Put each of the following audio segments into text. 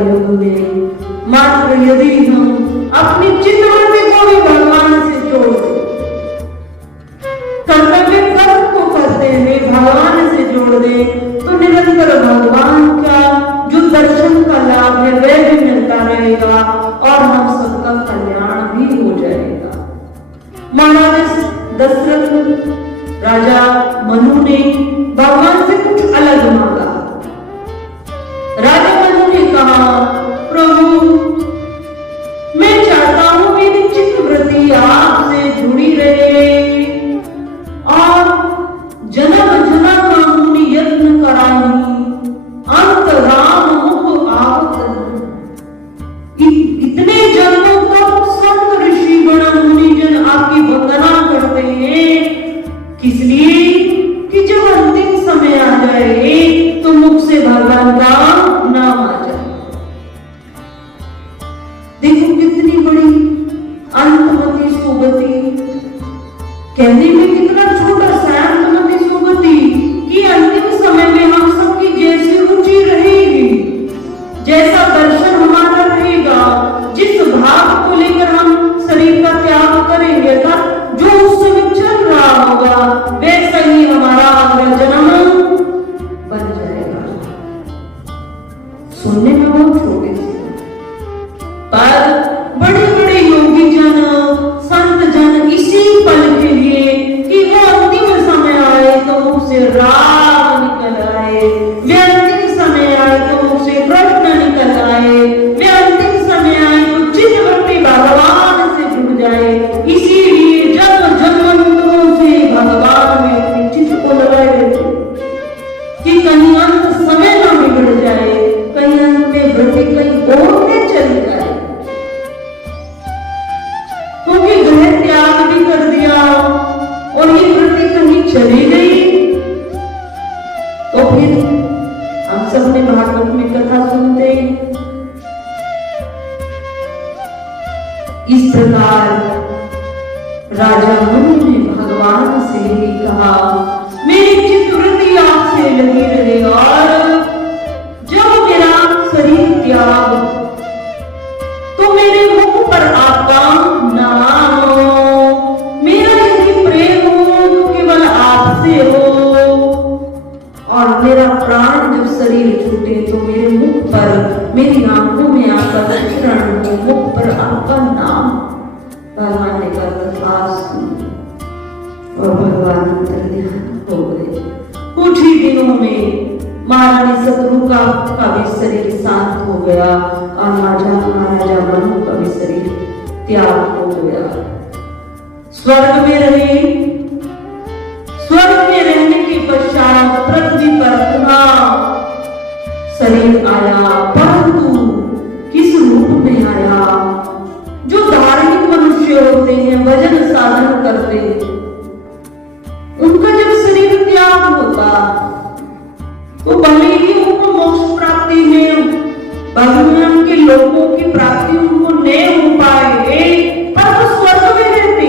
कलयुग में। मात्र यदि हम अपनी चित्तवृत्ति को भी भगवान से जोड़ दें, कर्तव्य कर्म को करते हुए भगवान से जोड़ दें, तो निरंतर भगवान का जो दर्शन का लाभ है वह भी मिलता रहेगा और हम सबका कल्याण भी हो जाएगा। महाराज दशरथ राजा मनु ने भगवान से कुछ अलग मांगा। राजा मनु ने कहा, प्रभु मैं चाहता हूं मेरी चित्तवृत्ति आपसे जुड़ी रहे और जन्म जन्म मुनि यत्न कराही अंतराम मुख आवत। इतने जन्मों तक संत ऋषि गण मुनिजन आपकी वंदना करते हैं, किस लिए कि जब अंतिम समय आ जाए तो मुख से भगवान का नाम आ जाए। देखो कितनी बड़ी अंतमति सुगति, कहने में कितना छोटा सा अंतमति सुगति कि अंतिम समय में हम सबकी जैसी रुचि रहेगी, जैसा दर्शन हमारा रहेगा, जिस भाव को लेकर हम शरीर का त्याग करेंगे था, जो उस समय चल रहा होगा वैसा ही हमारा अगला जन्म बन जाएगा। सुनने में बहुत छोटे से, पर बड़े बड़े योगी जन संत जन इसी पल के लिए कि वो अंतिम समय आए तो मुख से राम निकल आए, वे अंतिम समय आए तो मुख से कृष्ण निकल आए, वे अंतिम समय आए तो चित्तवृत्ति भगवान से जुड़ जाए। इसीलिए जन्म जन्मांतरों से भगवान में अपने चित्त को लगाए रहते कि कहीं अंत समय न बिगड़ जाए, कहीं अंत में वृत्ति कहीं और में चली जाए, क्योंकि गृह त्याग भी कर दिया और ये वृत्ति कहीं चली गई तो फिर हम सब ने भागवत में कथा सुनते। इस प्रकार राजा मनु ने भगवान से ही कहा, मेरी चित्तवृत्ति आपसे लगी रहे और जब मेरा शरीर त्याग तो मेरे मुख पर आपका नाम हो, मेरा यदि प्रेम हो तो केवल आपसे हो, और मेरा प्राण जब शरीर छूटे तो मेरे मुख पर, मेरी आंखों में आपका दर्शन हो, मुख पर आपका नाम। भगवान ने कहा और भगवान अंतर्ध्यान हो गए। कुछ ही दिनों में महारानी शत्रुका का भी शरीर शांत हो गया और महाराजा मनु का भी शरीर त्याग हो गया। स्वर्ग में रहे, स्वर्ग में रहने के पश्चात पृथ्वी पर पुनः शरीर आया, परंतु किस रूप में आया? जो धार्मिक मनुष्य होते हैं, भजन साधन करते हैं, उनका जब शरीर त्याग होता तो भले ही उनको मोक्ष प्राप्ति में भगवान के लोगों की प्राप्ति उनको नहीं हो पाए, पर वो स्वर्ग में रहते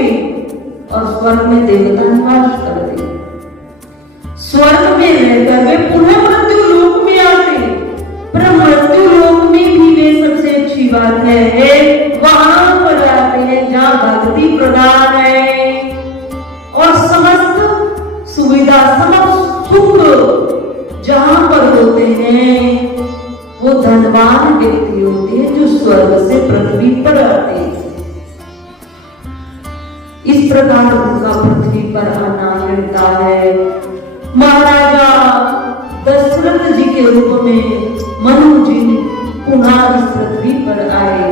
और स्वर्ग में देवता निवास करते। स्वर्ग में रहकर वे पुनः मृत्यु लोक में आते, पर मृत्यु लोक में भी वे सबसे अच्छी बात है वहां पर आते हैं जहाँ भक्ति प्रदान है और समस्त सुविधा समस्त सुख जहां पर होते हैं वो धनवान व्यक्ति होते हैं जो स्वर्ग से पृथ्वी पर आते हैं। इस प्रकार उनका पृथ्वी पर आना मिलता है। महाराजा दशरथ जी के रूप में मनु जी पुनः इस पृथ्वी पर आए।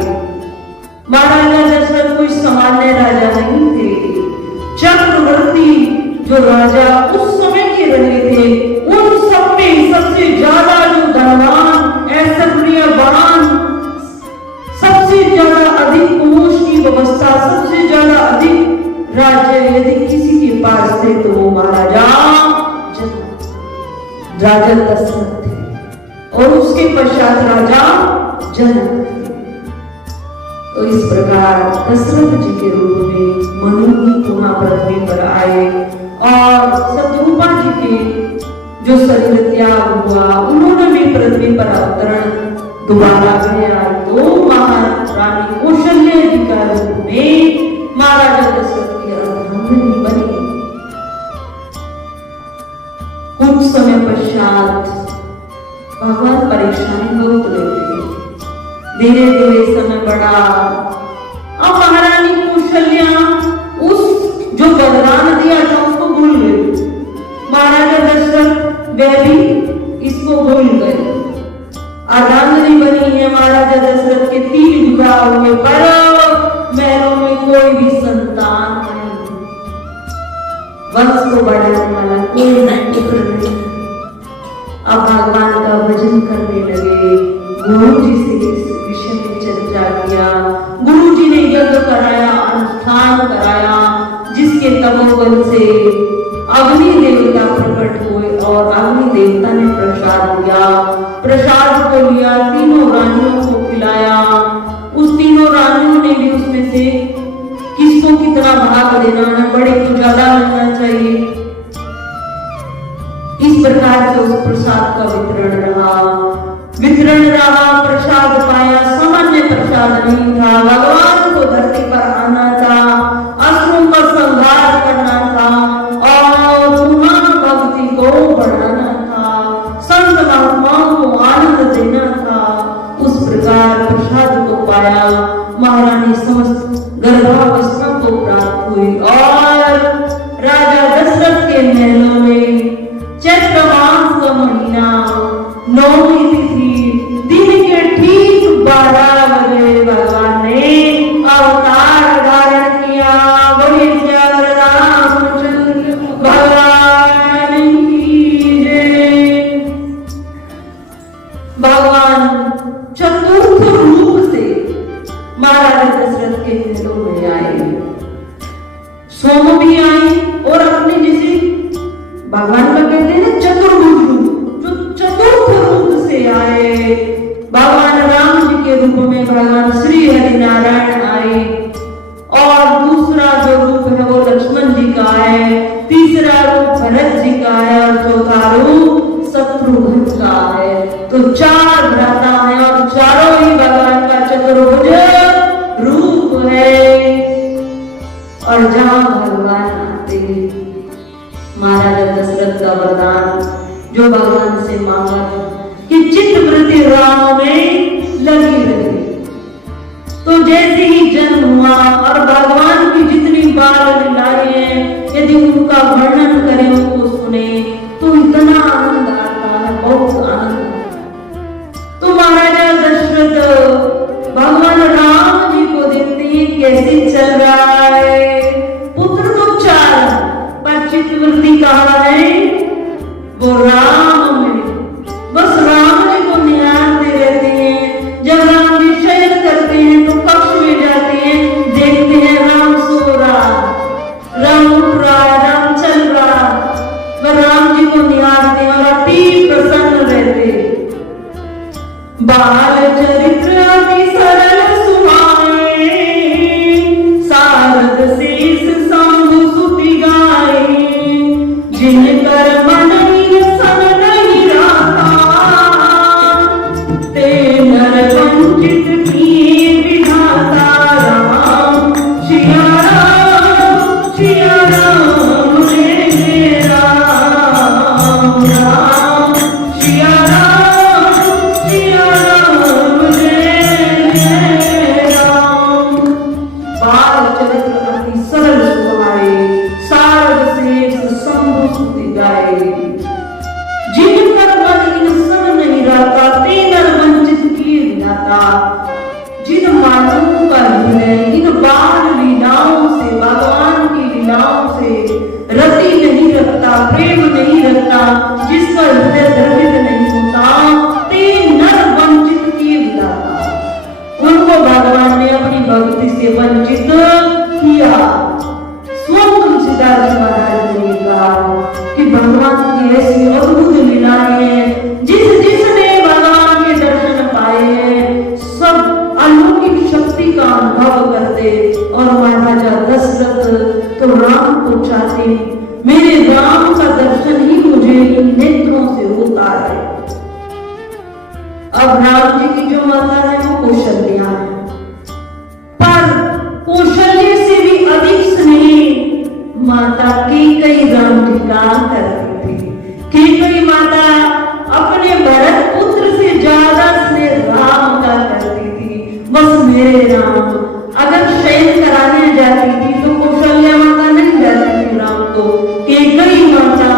महाराजा दशरथ कोई सामान्य राजा नहीं थे, चक्रवर्ती जो राजा उस समय के रहे थे उन सब में सबसे ज्यादा जो धनवान ऐश्वर्यवान, सबसे ज्यादा अधिक कोष की व्यवस्था, सबसे ज्यादा अधिक राज्य यदि किसी के पास थे तो वो महाराजा दशरथ थे और उसके पश्चात राजा जनक थे। तो इस प्रकार दशरथ जी के रूप में मनु ही पुनः पृथ्वी पर आए और शत्रुपा जी के जो शरीर त्याग हुआ उन्होंने भी पृथ्वी पर अवतरण दोबारा गया तो महारानी कौशल्या जी का रूप में महाराजा दशरथ की अर्धांगिनी बनी। कुछ समय पश्चात भगवान परेशानी बहुत लेते, धीरे धीरे समय बढ़ा। अब महारानी कौशल्या उस जो वरदान दिया था उसको भूल गई। महाराजा दशरथ वह भी इसको भूल गए। अर्धांगिनी बनी है महाराजा दशरथ के 3 विवाह हुए, पर महलों में कोई भी संतान नहीं, वंश को बढ़ाने वाला कोई पुत्र नहीं। अब भगवान का भजन करने लगे, गुरु जी से इस विषय में चर्चा किया। गुरु जी ने यज्ञ कराया, अनुष्ठान कराया, जिसके तपोबल से अग्नि देवता प्रकट हुए और अग्नि देवता ने प्रसाद दिया। प्रसाद को लिया, तीनों रानियों को खिलाया। उस तीनों रानियों ने भी उसमें से किसको कितना भाग देना है, बड़े को ज्यादा मिलना चाहिए, इस प्रकार से उस प्रसाद का वितरण रहा। प्रसाद पाया, सामान्य प्रसाद नहीं था। भगवान को धरती पर आना था, असुरों का संहार करना था और पुनः भक्ति को बढ़ाना था, संत महात्माओं को आनंद देना था। उस प्रकार प्रसाद को पाया, महारानी समस्त गर्भावस्था को प्राप्त हुई और राजा दशरथ के महलों में चैत्र मास का महीना 9वीं तिथि दिन के ठीक 12 बजे भगवान ने अवतार धारण किया। बोलिए जय रामचंद्र भगवान की जय। भगवान चतुर्थ रूप से महाराजा दशरथ के महलों में आए। सोम भी आए और अपने जैसे भगवान का कहते हैं ना चतुर्भुज रूप, जो चतुर्थ रूप से आए। भगवान राम जी के रूप में भगवान श्री हरि नारायण आए और दूसरा जो रूप है वो लक्ष्मण जी का है, तीसरा रूप भरत जी का है और चौथा रूप शत्रुघ्न का है। तो 4 भ्राता हैं और चारों ही भगवान का चतुर्भुज रूप है। और जहां भगवान आते हैं, महाराजा दशरथ का वरदान जो भगवान से मांगा था कि चित्तवृत्ति राम में लगी रहे, तो जैसे ही जन्म हुआ और भगवान की जितनी बाल लीलाएं हैं, यदि उनका वर्णन करें, उनको सुने तो इतना आनंद आता है, बहुत आनंद आता है। तो महाराजा दशरथ भगवान राम जी को देखते ही कैसे चल रहा है, पुत्र तो 4 पर चित्तवृत्ति कहाँ है, वो राम में, बस राम जी को निहारते रहते हैं। जब राम जी शयन करते हैं तो कक्ष में जाते हैं, देखते हैं राम सो रहा, राम उठ रहा, राम चल रहा, वह राम जी को निहारते हैं और अति प्रसन्न रहते। बाल चरित्र अति सरल सुहाए, सारद शीस सांधु सुति गाए, जिनकर मन सन नहीं रहा, ते नर वंचित किए विधाता। राम सिया राम रे राम, राम सिया राम रे राम। बाल चरित्र अति सरल सुहाए, सारद श्रेष्ठ शंभु स्तुति गाए, जिनकर मन इन सन नहीं रहता, ते नर वंचित किए विधाता। जिन मानवों का हृदय इन बाल लीलाओं से, भगवान की लीलाओं से रति नहीं रखता, प्रेम नहीं रखता, जिसका हृदय द्रवित नहीं होता, ते नर वंचित किए विधाता। उनको भगवान ने अपनी भक्ति से वंचित किया। स्वयं तुलसीदास जी महाराज ने कहा कि भगवान की ऐसी अद्भुत लीलाएं हैं, जिसने भगवान के दर्शन पाए हैं, सब अलौकिक शक्ति का अनुभव करते। और महाराजा दशरथ तो राम को चाहते, मेरे राम का दर्शन ही मुझे इन नेत्रों से होता है। अब राम जी की जो माता है वो कौशल्या है, पर कौशल्य से भी अधिक स्नेह माता कैकेयी राम जी का करती थी। कैकेयी माता अपने भरत पुत्र से ज्यादा स्नेह राम का करती थी। बस मेरे राम, अगर शयन कराने जाती थी तो कौशल्या माता नहीं जाती थी राम को, कैकेयी माता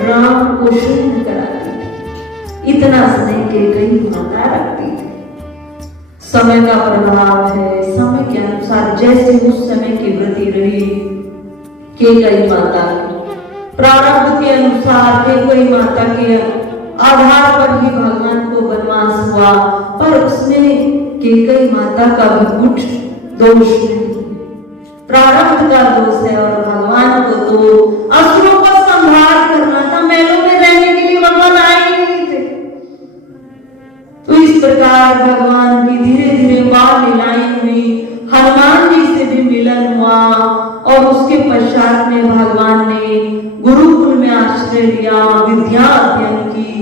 राम को शयन कराती थी। इतना स्नेह कैकेयी माता रखती थी। समय का प्रभाव है, समय के अनुसार जैसे उस समय की वृत्ति रही कैकेयी माता की, प्रारब्ध के अनुसार कैकेयी माता के आधार पर ही भगवान को वनवास हुआ, पर उसमें कैकेयी माता का भी कुछ दोष नहीं, प्रारब्ध का दोष है। और भगवान को तो असुरों का संहार करना था, महलों में रहने के लिए भगवान आए ही नहीं थे। तो इस प्रकार भगवान की धीरे धीरे बाल लीलाएं हुई, हनुमान जी से भी मिलन हुआ और उसके पश्चात में भगवान ने गुरुकुल में आश्रय लिया, विद्या अध्ययन की,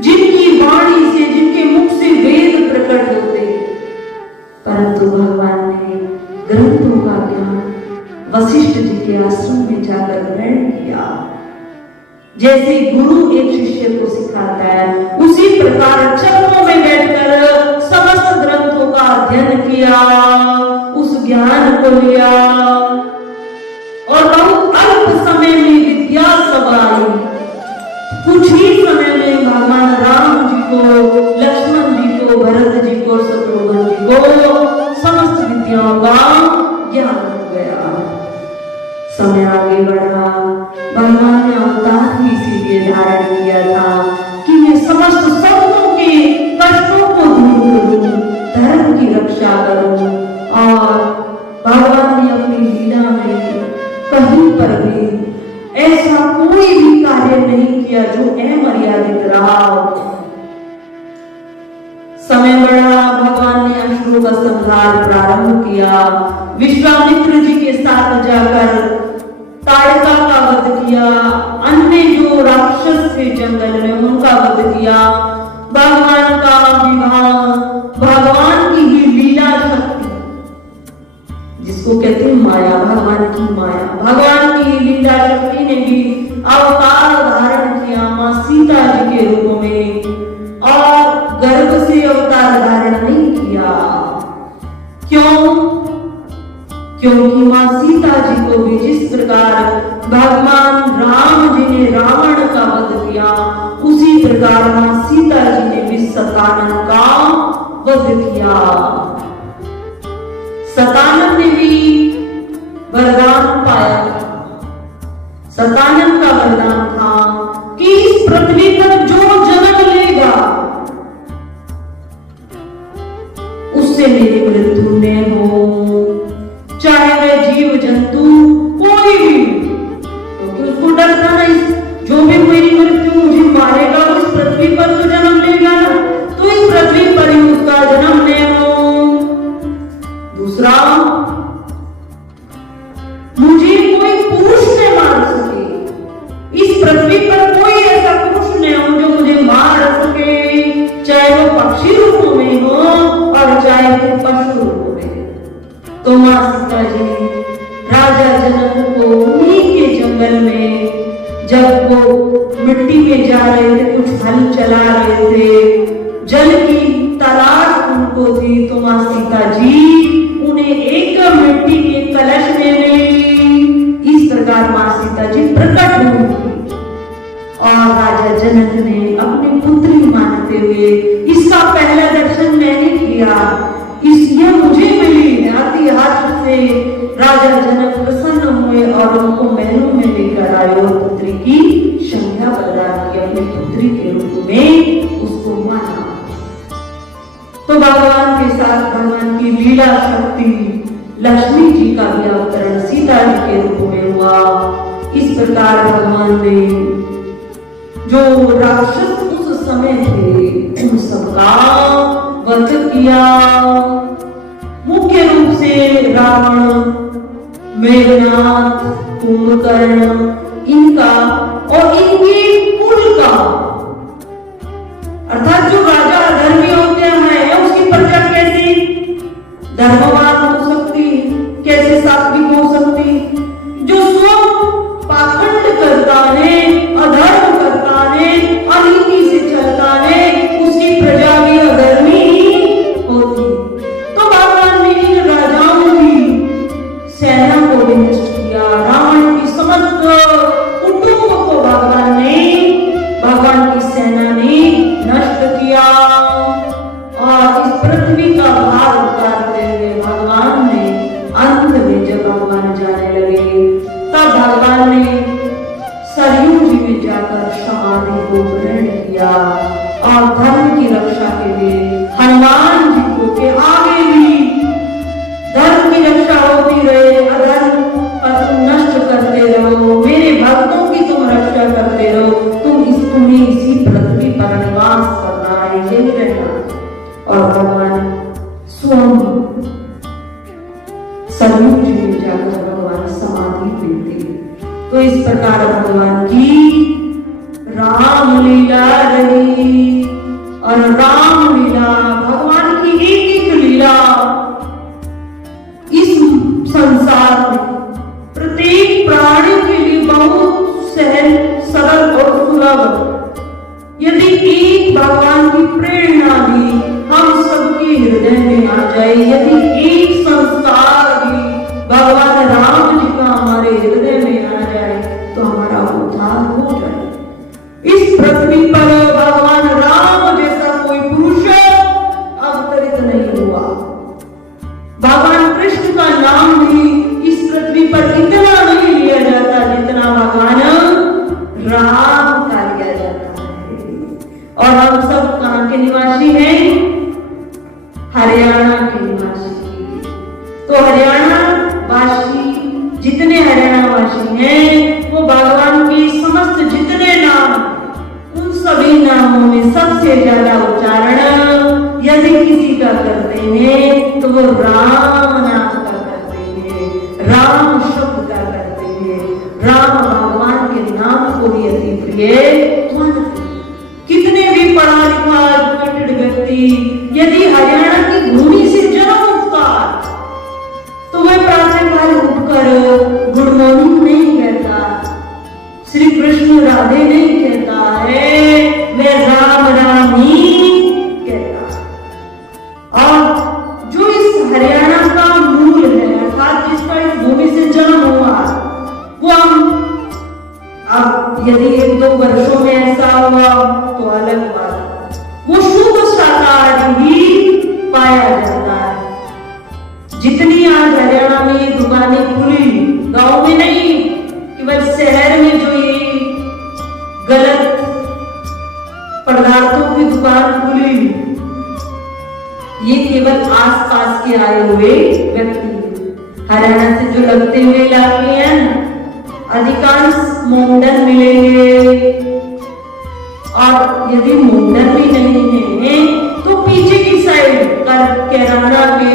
जिनकी वाणी से, जिनके मुख से वेद प्रकट होते, परंतु भगवान ने ग्रंथों का ज्ञान वशिष्ठ जी के आश्रम में जाकर ग्रहण किया। जैसे गुरु एक शिष्य को सिखाता है, उसी प्रकार चरणों में बैठकर समस्त ग्रंथों का अध्ययन किया, उस ज्ञान को लिया और बहुत अल्प समय में विद्या सब आई। कुछ ही समय में भगवान राम जी को, लक्ष्मण जी को, भरत जी को, शत्रुघ्न जी को समस्त विद्याओं का ज्ञान हो गया। समय आगे बढ़ा, भगवान ने अवतार ही इसीलिए धारण किया था कि मैं समस्त सबों के कष्टों को दूर करूं, धर्म की रक्षा करूं। और भगवान ने अपनी लीला में कहीं पर भी ऐसा कोई भी कार्य नहीं किया जो अमर्यादित रहा। समय बढ़ा, भगवान ने असुरों का संहार प्रारंभ किया, विश्वामित्र जी के साथ जाकर ताड़का का वध किया, अन्य जो राक्षस थे जंगल में उनका वध किया। भगवान का विवाह, भगवान की ही लीला शक्ति, जिसको कहते हैं माया, भगवान की माया, भगवान की लीला शक्ति ने भी अवतार धारण किया मां सीता जी के रूप में, और गर्भ से अवतार धारण नहीं किया। क्यों? क्योंकि मां सीता जी को भी जिस प्रकार भगवान राम जी ने रावण का वध किया, उसी प्रकार मां सीता जी ने भी सतानन का वध किया। सतानन ने भी वरदान पाया। सतानन का वरदान था कि इस पृथ्वी पर जो जन्म लेगा उससे मेरी मृत्यु न हो, चाहे वह जीव जंतु कोई भी, क्योंकि उसको डर था ना, जो भी मेरी मृत्यु मुझे मारेगा उस पृथ्वी पर तो जन्म लेगा ना, तो इस पृथ्वी पर ही उसका जन्म ले हो। दूसरा, मुझे कोई पुरुष न मार सके, इस पृथ्वी पर कोई ऐसा पुरुष न हो जो मुझे मार सके, चाहे वो पक्षी रूप में हो और चाहे वो पशु रूप में। तो मां सीता जी राजा जनक को उन्हीं के जंगल में, जब वो मिट्टी में जा रहे थे, कुछ हल चला रहे थे, जल की तलाश उनको थी, तो मां सीता जी उन्हें एक मिट्टी के कलश में मिली। इस प्रकार मां सीता जी प्रकट हुई और राजा जनक ने अपनी पुत्री मानते हुए, इसका पहला दर्शन मैंने किया, इसलिए मुझे मिली, अति हर्ष से राजा जनक प्रसन्न हुए और उनको महलों में लेकर आए और पुत्री की संज्ञा प्रदान की, अपनी पुत्री के रूप में उसको माना। तो भगवान के साथ भगवान की लीला शक्ति, लक्ष्मी जी का भी अवतरण सीता जी के रूप में हुआ। इस प्रकार भगवान ने जो राक्षस उस समय थे उन सबका वध किया। मुख्य रूप से रावण, मेघनाथ, कुंभकर्ण, इनका और इनके कुल का, अर्थात जो राजा अधर्मी होते हैं उसकी धर्मवान हो सकती, कैसे सात्विक हो सकती? जो स्वयं पाखंड करता है, अधर्म करता है, अनीति से चलता है, उसकी प्रजा भी अधर्मी होती। तो भगवान ने इन राजाओं की सेना को भी नष्ट किया, रावण की समस्त कुटुंब को भगवान की सेना ने नष्ट किया। और इस पृथ्वी का भार उतारते हुए भगवान ने अंत में जब भगवान जाने लगे तब भगवान ने सरयू जी में जाकर समाधि को ग्रहण किया और धर्म की रक्षा के लिए हनुमान जी को के आगे भी धर्म की रक्षा होती रहे, अधर्म पर तुम नष्ट करते रहो, मेरे भक्तों की तुम रक्षा करते रहो, तुम्हें इसी पृथ्वी पर निवास करना है, यही रहना। और भगवान स्वयं सरयू जी में जाकर भगवान समाधि लेते। तो इस प्रकार भगवान की रामलीला रही। और रामलीला भगवान की एक एक लीला इस संसार में प्रत्येक प्राणी के लिए बहुत सहज, सरल और सुलभ। यदि एक भगवान की प्रेरणा भी हम सबके हृदय में आ जाए, यदि एक संस्कार भी भगवान राम जी का हमारे हृदय में आ जाए तो हमारा उद्धार हो जाए। इस पृथ्वी पर भगवान राम जैसा कोई पुरुष अवतरित नहीं हुआ। भगवान कृष्ण का नाम भी इस पृथ्वी पर इतना नहीं लिया जाता जितना भगवान राम का लिया जाता है। और हम सब कहाँ के निवासी हैं? हरियाणा के निवासी। तो हरियाणा वासी, जितने हरियाणा वासी हैं वो भगवान के समस्त जितने नाम, उन सभी नामों में सबसे ज्यादा उच्चारण यदि किसी का करते हैं तो वो राम नाम का करते हैं, राम शब्द का करते हैं। राम भगवान के नाम को भी अति प्रिय मानते हैं। कितने भी पढ़ा लिखा एजुकेटेड व्यक्ति यदि हरियाणा की भूमि से जन्म उठता तो वह प्रातःकाल उठकर गुड मॉर्निंग नहीं कहता, श्री कृष्ण राधे नहीं कहता है, वह राम राम ही कहता। और जो इस हरियाणा का मूल है, अर्थात जिसका इस भूमि से जन्म हुआ, वो हम अब यदि 1-2 वर्षों में ऐसा हुआ तो अलग बात, वो शुद्ध शाकाहारी ही पाया जाता है। जितनी आज हरियाणा में ये दुकानें खुली, गांव में नहीं, केवल शहर में जो ये गलत पदार्थों की दुकान खुली, ये केवल आसपास के आए हुए व्यक्ति। हरियाणा से जो लगते हुए इलाके हैं अधिकांश मोमडन मिलेंगे, और यदि मोमडन भी नहीं है तो पीछे की साइड कैराना के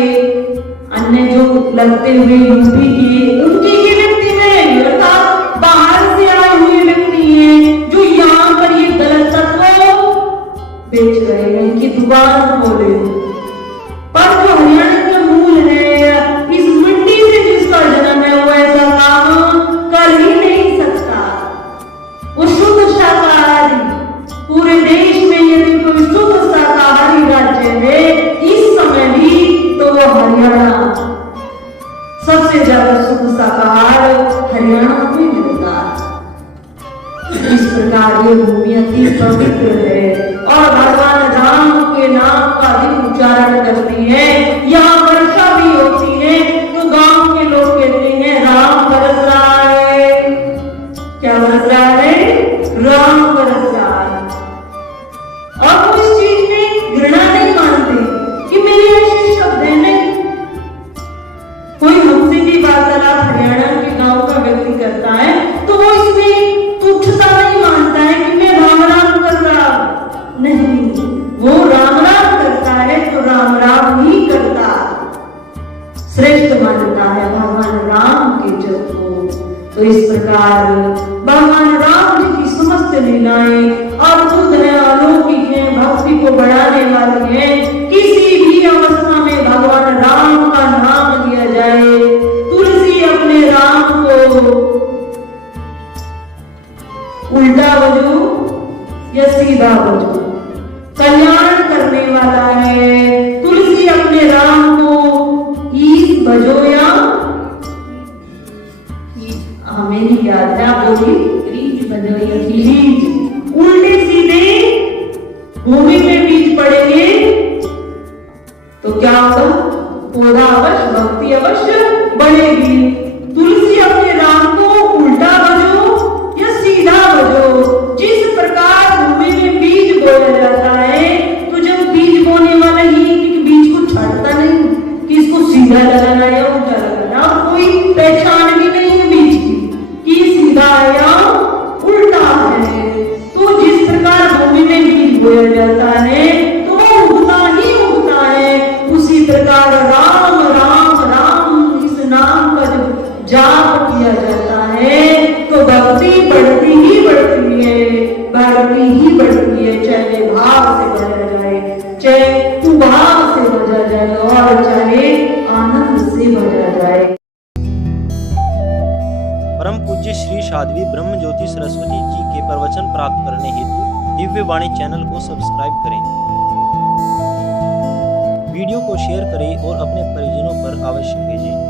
अन्य जो लगते हुए यूपी के, उनके ये व्यक्ति मिलेंगे। अर्थात बाहर से आए हुए व्यक्ति हैं जो यहाँ पर ये गलत तत्व बेच रहे हैं, इनकी दुकान खोले। पर जो हरियाणा का मूल है, इस मिट्टी से जिसका जन्म है, वो ऐसा काम कर ही नहीं सकता। वो शुद्ध शाकाहारी, पूरे देश में यदि कोई शुद्ध शाकाहारी राज्य है इस समय भी तो वो हरियाणा। सबसे ज्यादा शुद्ध शाकाहार हरियाणा में मिलता है। इस प्रकार ये भूमि अति पवित्र है और भगवान राम के नाम का अधिक उच्चारण करती है। यहाँ वर्षा भी होती है तो गांव के लोग कहते हैं राम बरस रहा है। क्या बरस रहा है? राम बरस रहा है। और वो इस चीज में घृणा नहीं मानते कि मेरे ऐसे शब्द है। नहीं, कोई हमसे भी वार्तालाप हरियाणा के गांव का व्यक्ति करता है तो वो इसमें तुच्छता नहीं मानता है कि मैं राम राम कर रहा, नहीं, वो राम राम करता है तो राम राम ही करता, श्रेष्ठ मानता है भगवान राम के जप को। तो इस प्रकार भगवान राम जी की समस्त लीलाएं अद्भुत है, अलौकिक है, भक्ति को बढ़ाने वाली है। किसी भी अवस्था में भगवान राम का तो क्या होगा? पौधा अवश्य, भक्ति अवश्य बढ़ेगी। तुलसी अपने राम को उल्टा भजो या सीधा भजो। जिस प्रकार भूमि में बीज बोया जाता है, तो जब बीज बोने वाला ही बीज को छाटता नहीं कि इसको सीधा लगाना है या उल्टा लगाना, और कोई पहचान भी नहीं है बीज की कि सीधा है या उल्टा है। तो जिस प्रकार भूमि में बीज बोया जाता है तो वो उगता ही उगता है, उसी प्रकार राम राम राम इस नाम का जब जाप किया जाता है तो भक्ति बढ़ती ही बढ़ती है, बढ़ती ही बढ़ती है। चाहे भाव से भजा जाए, चाहे उभाव से भजा जाए, और चाहे आनंद से भजा जाए। परम पूज्य श्री साध्वी ब्रह्म ज्योति सरस्वती जी के प्रवचन प्राप्त करने हेतु दिव्य वाणी चैनल को सब्सक्राइब करें, वीडियो को शेयर करें और अपने परिजनों पर अवश्य भेजें।